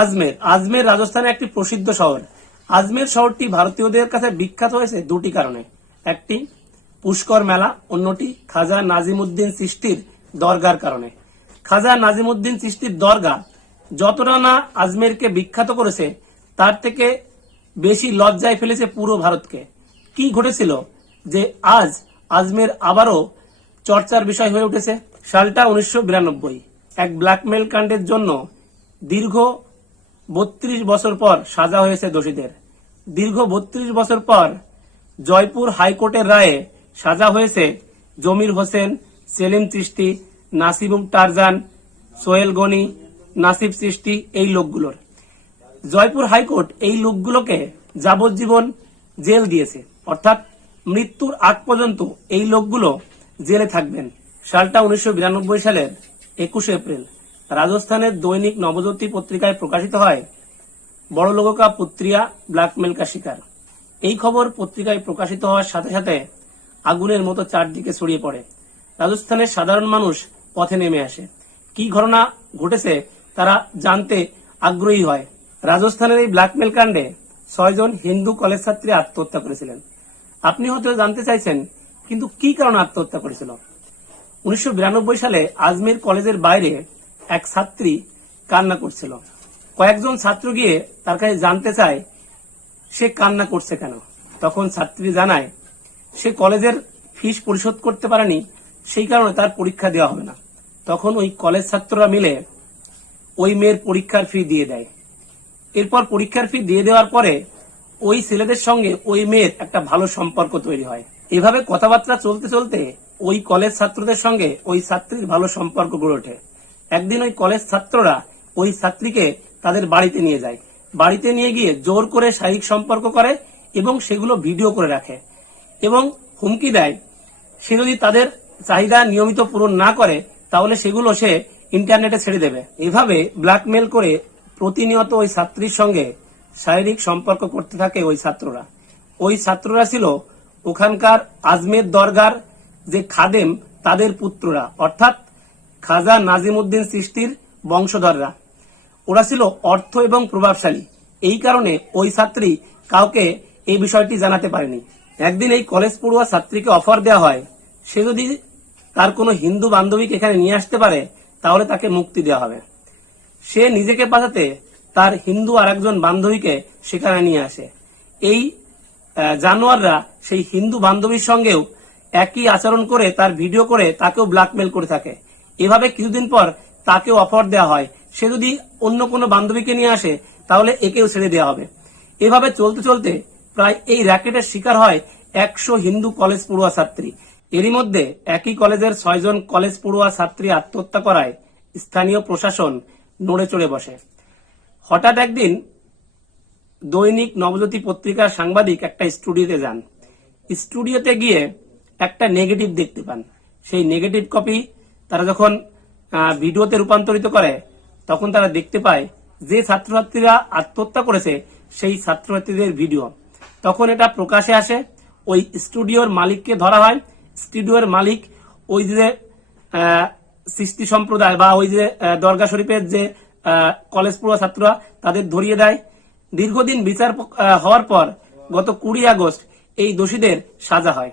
আজমের। আজমের রাজস্থানের একটি প্রসিদ্ধ শহর। আজমের শহরটি ভারতীয়দের কাছে বিখ্যাত হয়েছে দুটি কারণে। একটি, পুষ্কর মেলা, অন্যটি, খাজা নাজিমুদ্দিন সৃষ্টির দরগার কারণে। খাজা নাজিমুদ্দিন সৃষ্টির দরগা যতটা না আজমেরকে বিখ্যাত করেছে, তার থেকে বেশি লজ্জায় ফেলেছে পুরো ভারতকে। কি ঘটেছিল যে আজ আজমের আবারও চর্চার বিষয় হয়ে উঠেছে? সালটা উনিশশো এক ব্ল্যাকমেল কাণ্ডের জন্য দীর্ঘ বত্রিশ বছর পর সাজা হয়েছে দোষীদের। দীর্ঘ বত্রিশ বছর পর জয়পুর হাইকোর্টের রায়ে সাজা হয়েছে জমির হোসেন, সেলিম চিস্তি নাসিবুম টারজান, সোহেল গনি, নাসিব সৃষ্টি এই লোকগুলোর। জয়পুর হাইকোর্ট এই লোকগুলোকে যাবজ্জীবন জেল দিয়েছে। অর্থাৎ মৃত্যুর আগ পর্যন্ত এই লোকগুলো জেলে থাকবেন। সালটা উনিশশো বিরানব্বই সালের একুশে এপ্রিল। রাজস্থানের দৈনিক নবজ্যোতি পত্রিকায় প্রকাশিত হয় বড়লোকা পুত্রিয়া ব্ল্যাকমেল কা শিকার। এই খবর পত্রিকায় প্রকাশিত হওয়ার সাথে সাথে আগুনের মতো চারদিকে ছড়িয়ে পড়ে। রাজস্থানের সাধারণ মানুষ পথে নেমে আসে। কি ঘটনা ঘটেছে তারা জানতে আগ্রহী হয়। রাজস্থানের এই ব্ল্যাকমেল কাণ্ডে ছয়জন হিন্দু কলেজ ছাত্রী আত্মহত্যা করেছিলেন। আপনি হয়তো জানতে চাইছেন, কিন্তু কি কারণে আত্মহত্যা করেছিল? উনিশশো বিরানব্বই সালে আজমির কলেজের বাইরে এক ছাত্রী কান্না করছিল। কয়েকজন ছাত্র গিয়ে তার কাছে জানতে চায়, সে কান্না করছে কেন? তখন ছাত্রী জানায়, সে কলেজের ফিস পরিশোধ করতে পারেনি, সেই কারণে তার পরীক্ষা দেওয়া হবে না। তখন ওই কলেজ ছাত্ররা মিলে ওই মেয়ের পরীক্ষার ফি দিয়ে দেয়। এরপর পরীক্ষার ফি দিয়ে দেওয়ার পরে ওই ছেলেদের সঙ্গে ওই মেয়ের একটা ভালো সম্পর্ক তৈরি হয়। এভাবে কথাবার্তা চলতে চলতে ওই কলেজ ছাত্রদের সঙ্গে ওই ছাত্রীর ভালো সম্পর্ক গড়ে ওঠে। একদিন ওই কলেজ ছাত্ররা ওই ছাত্রীকে তাদের বাড়িতে নিয়ে যায়। বাড়িতে নিয়ে গিয়ে জোর করে শারীরিক সম্পর্ক করে এবং সেগুলো ভিডিও করে রাখে এবং হুমকি দেয়। সে যদি তাদের চাহিদা নিয়মিত পূরণ না করে, তাহলে সেগুলো সে ইন্টারনেটে ছেড়ে দেবে। এভাবে ব্ল্যাকমেল করে প্রতিনিয়ত ওই ছাত্রীর সঙ্গে শারীরিক সম্পর্ক করতে থাকে ওই ছাত্ররা। ওই ছাত্ররা ছিল ওখানকার আজমের দরগার যে খাদেম, তাদের পুত্ররা। অর্থাৎ খাজা নাজিমুদ্দিন সৃষ্টির বংশধররা। ওরা ছিল অর্থ এবং প্রভাবশালী। এই কারণে ওই ছাত্রী কাউকে এই বিষয়টি জানাতে পারেনি। একদিন এই কলেজ পড়ুয়া ছাত্রীকে অফার দেওয়া হয়, সে যদি তার কোনো হিন্দু বান্ধবীকে এখানে নিয়ে আসতে পারে, তাহলে তাকে মুক্তি দেওয়া হবে। সে নিজেকে বাঁচাতে তার হিন্দু আর একজন বান্ধবীকে সেখানে নিয়ে আসে। এই জানোয়াররা সেই হিন্দু বান্ধবীর সঙ্গেও একই আচরণ করে, তার ভিডিও করে তাকেও ব্ল্যাকমেল করে থাকে। এভাবে কিছুদিন পর তাকে অফার দেওয়া হয়। সে যদি অন্য কোনো বান্ধবীকে নিয়ে আসে, তাহলে একেও ছেড়ে দেওয়া হবে। এভাবে চলতে চলতে প্রায় এই র্যাকেটের শিকার হয় একশো হিন্দু কলেজ পড়ুয়া ছাত্রী। এরই মধ্যে একই কলেজের ছয়জন কলেজ পড়ুয়া ছাত্রী আত্মহত্যা করায় স্থানীয় প্রশাসন নড়ে চড়ে বসে। হঠাৎ একদিন দৈনিক নবজ্যোতি পত্রিকার সাংবাদিক একটা স্টুডিওতে যান। স্টুডিওতে গিয়ে একটা নেগেটিভ দেখতে পান। সেই নেগেটিভ কপি তারা যখন ভিডিওতে রূপান্তরিত করে, তখন তারা দেখতে পায় যে ছাত্রছাত্রীরা আত্মহত্যা করেছে সেই ছাত্রছাত্রীদের ভিডিও। তখন এটা প্রকাশে আসে, ওই স্টুডিওর মালিককে ধরা হয়। স্টুডিওর মালিক ওই যে সৃষ্টি সম্প্রদায় বা ওই যে দরগা শরীফের যে কলেজ পড়ুয়া ছাত্ররা, তাদের ধরিয়ে দেয়। দীর্ঘদিন বিচার হওয়ার পর গত কুড়ি আগস্ট এই দোষীদের সাজা হয়।